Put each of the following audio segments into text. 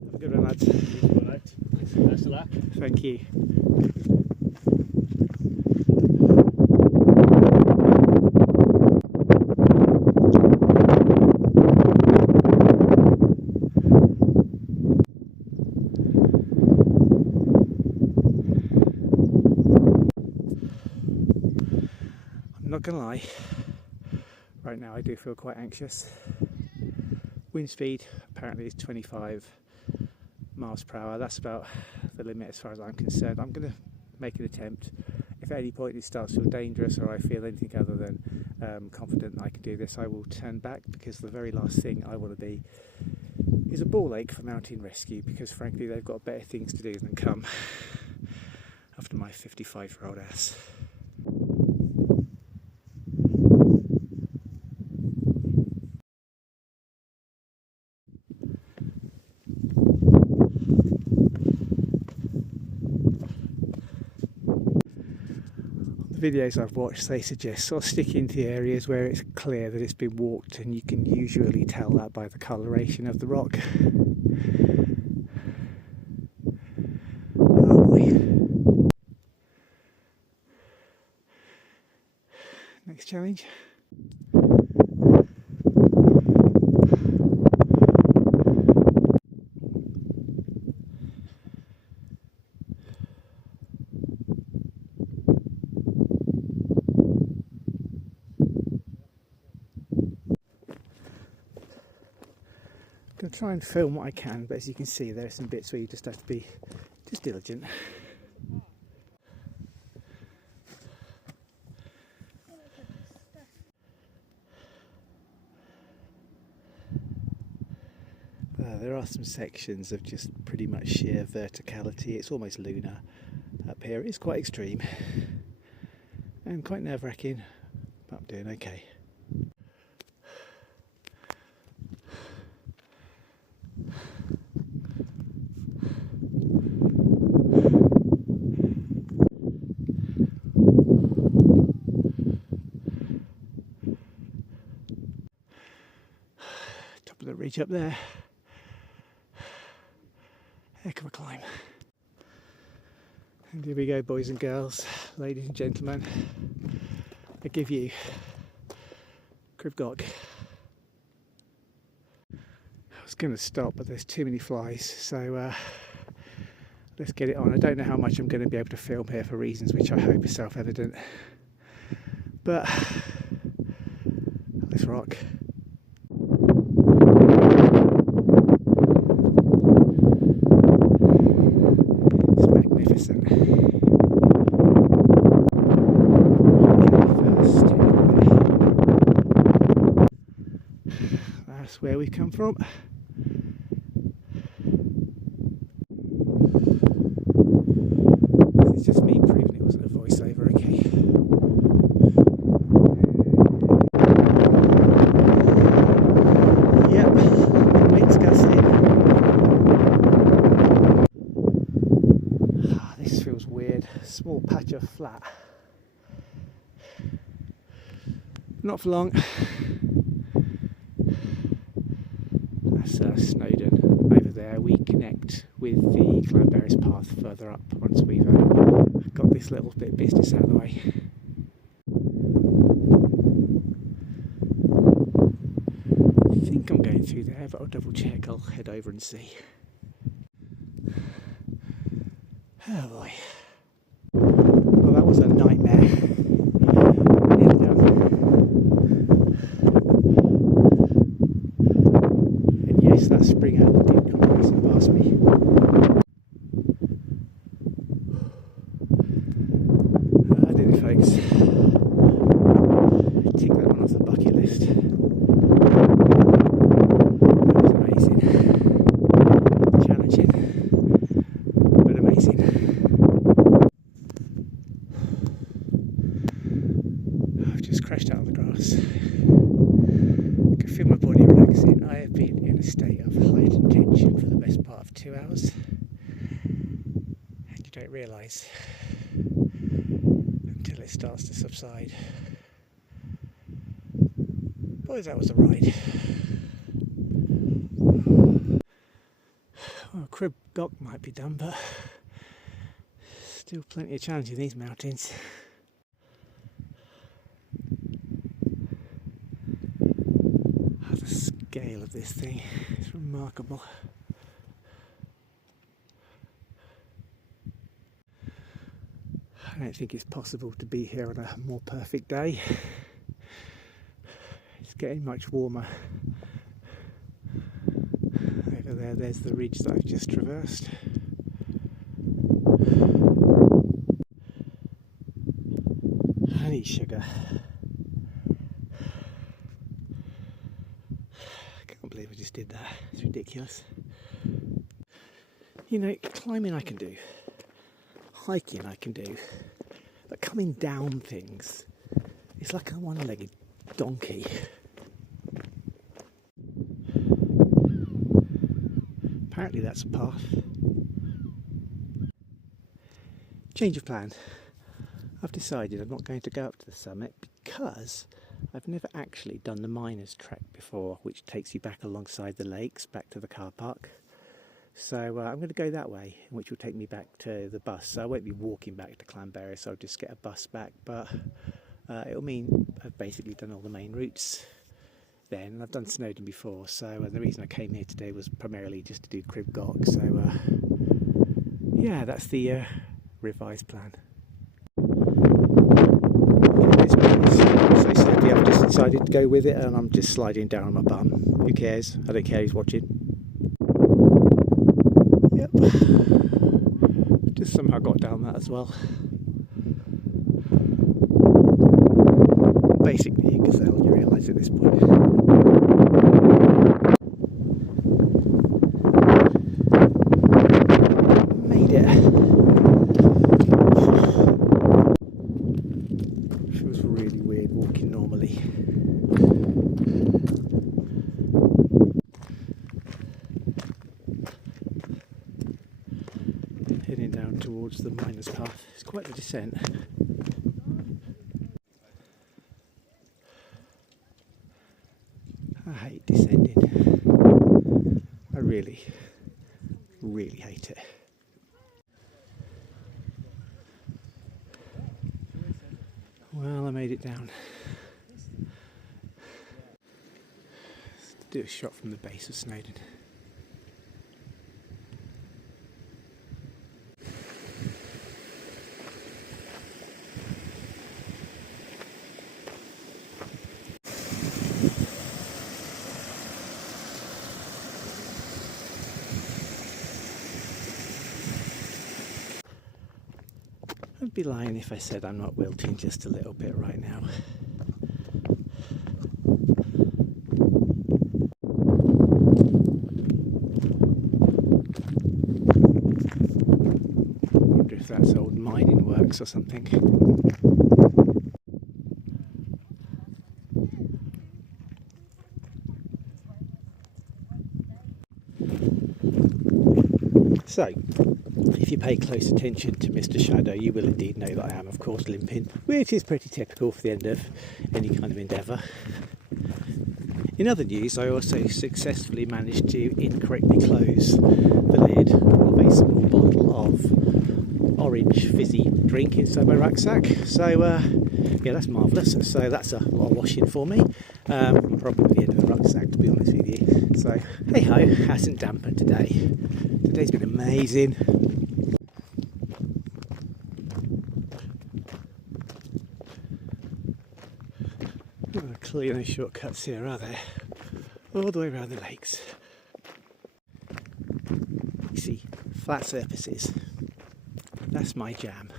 Have a good one, lads. Right. Best of luck. Thank you. I'm not gonna lie, right now I do feel quite anxious. Wind speed apparently is 25 miles per hour. That's about the limit as far as I'm concerned. I'm going to make an attempt. If at any point it starts to feel dangerous or I feel anything other than confident that I can do this, I will turn back, because the very last thing I want to be is a ball ache for mountain rescue, because frankly they've got better things to do than come after my 55-year-old ass. Videos I've watched, they suggest sort of sticking to the areas where it's clear that it's been walked, and you can usually tell that by the coloration of the rock. Oh boy. Next challenge. I'm going to try and film what I can, but as you can see there are some bits where you just have to be just diligent. There are some sections of just pretty much sheer verticality. It's almost lunar up here. It's quite extreme and quite nerve-wracking, but I'm doing okay. Top of the ridge up there. Heck of a climb. And here we go, boys and girls, ladies and gentlemen. I give you Goch. I was going to stop, but there's too many flies, so let's get it on. I don't know how much I'm going to be able to film here for reasons which I hope are self-evident, but let's rock. That's where we've come from. This is just me proving it wasn't a voiceover, okay? Yep, the wind's gusting. This feels weird. Small patch of flat. Not for long. That's Snowdonia over there. We connect with the Clanberries path further up once we've got this little bit of business out of the way. I think I'm going through there, but I'll double check. I'll head over and see. Oh boy. Well, that was a nightmare. And yes, that spring out did come racing past me. I did it, folks. Tick that one off the bucket list. That was amazing. Challenging, but amazing. I've just crashed out on the grass. I can feel my body relaxing. I have been in a state of heightened tension for the best part of 2 hours, and you don't realise until it starts to subside. Boys, that was a ride. Well, Crib Goch might be done, but still plenty of challenge in these mountains. The scale of this thing is remarkable. I don't think it's possible to be here on a more perfect day. It's getting much warmer. Over there, there's the ridge that I've just traversed. I need sugar. I can't believe I just did that. It's ridiculous. You know, climbing I can do. Hiking I can do. But coming down things, it's like a one-legged donkey. Apparently that's a path. Change of plan. I've decided I'm not going to go up to the summit because I've never actually done the miners' trek before, which takes you back alongside the lakes, back to the car park. So I'm going to go that way, which will take me back to the bus. So I won't be walking back to Clanberry, so I'll just get a bus back. But it'll mean I've basically done all the main routes then. I've done Snowdon before, so the reason I came here today was primarily just to do Crib Goch. So yeah, that's the revised plan. It's so steady, I've just decided to go with it, and I'm just sliding down on my bum. Who cares? I don't care who's watching. Yep. Just somehow got down that as well. Basically a gazelle, you realise at this point. Made it. Feels really weird walking normally. Heading down towards the miners' path. It's quite the descent. I hate descending. I really, really hate it. Well, I made it down. Let's do a shot from the base of Snowdon. I'd be lying if I said I'm not wilting just a little bit right now. I wonder if that's old mining works or something. So, if you pay close attention to Mr. Shadow, you will indeed know that I am, of course, limping, which is pretty typical for the end of any kind of endeavour. In other news, I also successfully managed to incorrectly close the lid of a small bottle of orange fizzy drink inside my rucksack. So, yeah, that's marvellous. So that's a lot of washing for me. Probably the end of the rucksack, to be honest with you. So, hey ho, hasn't dampened today. Today's been amazing. Oh, clearly no shortcuts here, are there? All the way around the lakes. You see, flat surfaces. That's my jam.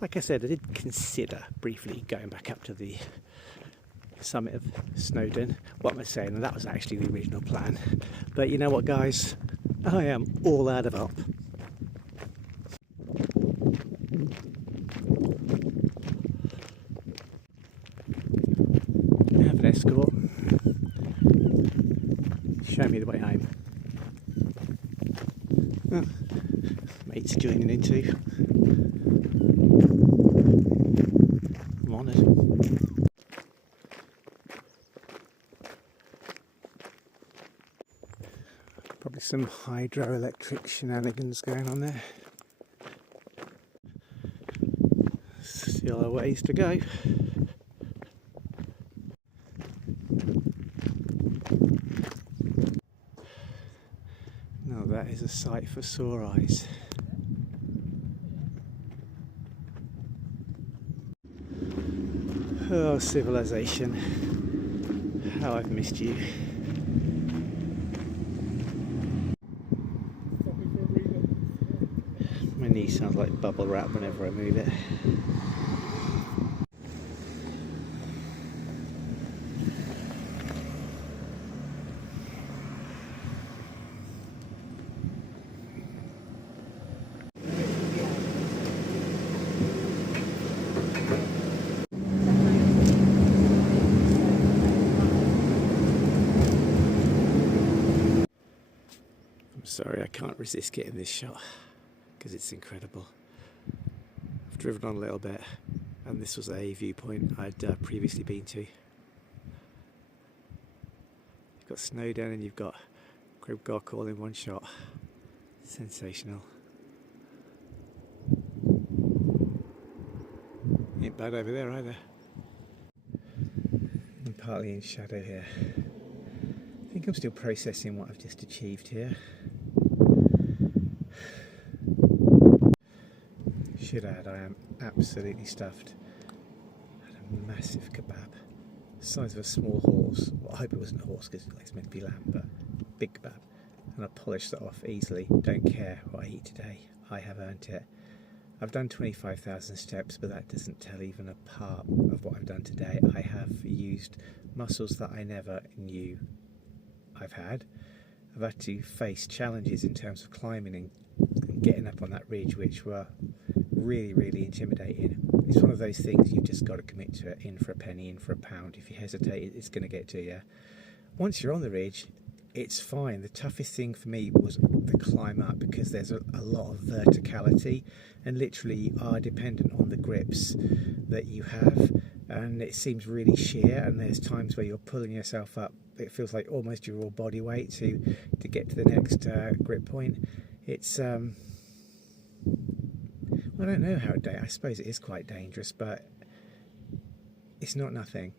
Like I said, I did consider briefly going back up to the summit of Snowdon. What am I saying? And that was actually the original plan. But you know what, guys? I am all out of up. Have an escort. Show me the way home. Oh, mates joining in too. I'm honoured. Probably Some hydroelectric shenanigans going on there. Still a ways to go. Now that is a sight for sore eyes. Oh, civilization, how I've missed you. My knee sounds like bubble wrap whenever I move it. Sorry, I can't resist getting this shot because it's incredible. I've driven on a little bit and this was a viewpoint I'd previously been to. You've got Snowdonia and you've got Goch all in one shot. Sensational. Ain't bad over there either. I'm partly in shadow here. I think I'm still processing what I've just achieved here. Should add, I am absolutely stuffed. I had a massive kebab, the size of a small horse. Well, I hope it wasn't a horse because it's meant to be lamb, but big kebab. And I polished that off easily. Don't care what I eat today. I have earned it. I've done 25,000 steps, but that doesn't tell even a part of what I've done today. I have used muscles that I never knew I've had. I've had to face challenges in terms of climbing and getting up on that ridge, which were really intimidating. It's one of those things you've just got to commit to it, in for a penny, in for a pound. If you hesitate, it's going to get to you. Once you're on the ridge, it's fine. The toughest thing for me was the climb up, because there's a lot of verticality and literally you are dependent on the grips that you have, and it seems really sheer, and there's times where you're pulling yourself up. It feels like almost your raw body weight to get to the next grip point. It's I don't know how I suppose it is quite dangerous, but it's not nothing.